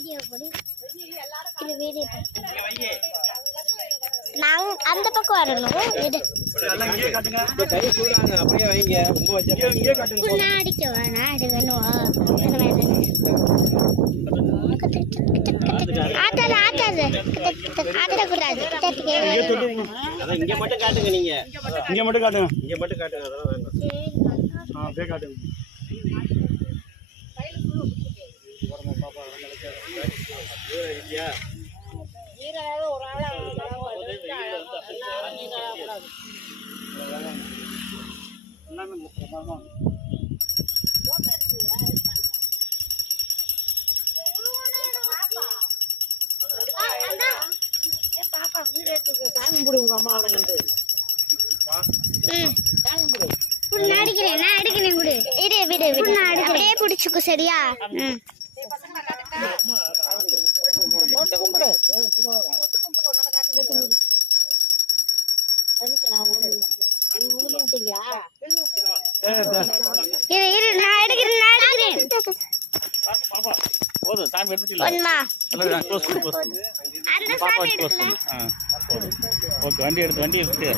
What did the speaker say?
Video போடு. இது video நாங்க அந்த பக்கம் வரணும். இது எல்லாம் இங்கே காட்டுங்க. கை சூடாங்க அப்படியே வைங்க. ரொம்ப வச்சா இங்கே காட்டுங்க. நான் அடிக்க வேணா அது வேணுவா? ஆட்டாத ஆட்டாத ஆட்டக்கூடாது. இங்க மட்டும் காட்டுங்க. நீங்க இங்க மட்டும் காட்டுங்க. இங்க மட்டும் காட்டுங்க. அதெல்லாம் வேண்டாம். அப்படியே காட்டுங்க. ஒரு ஆளா பாப்பா வீடு எடுத்து சாமி போடுங்க. அம்மா கண்டு நான் அடிக்கிறேன் குடு. இரு விடு விடு. அப்படியே பிடிச்சுக்கோ சரியா? கும்பிடு. இரு நான் எடுக்கிறேன். போதும் சாமி எடுத்துட்டீங்களா? ஓகே வண்டி எடுத்து வண்டி எடுத்தாச்சு.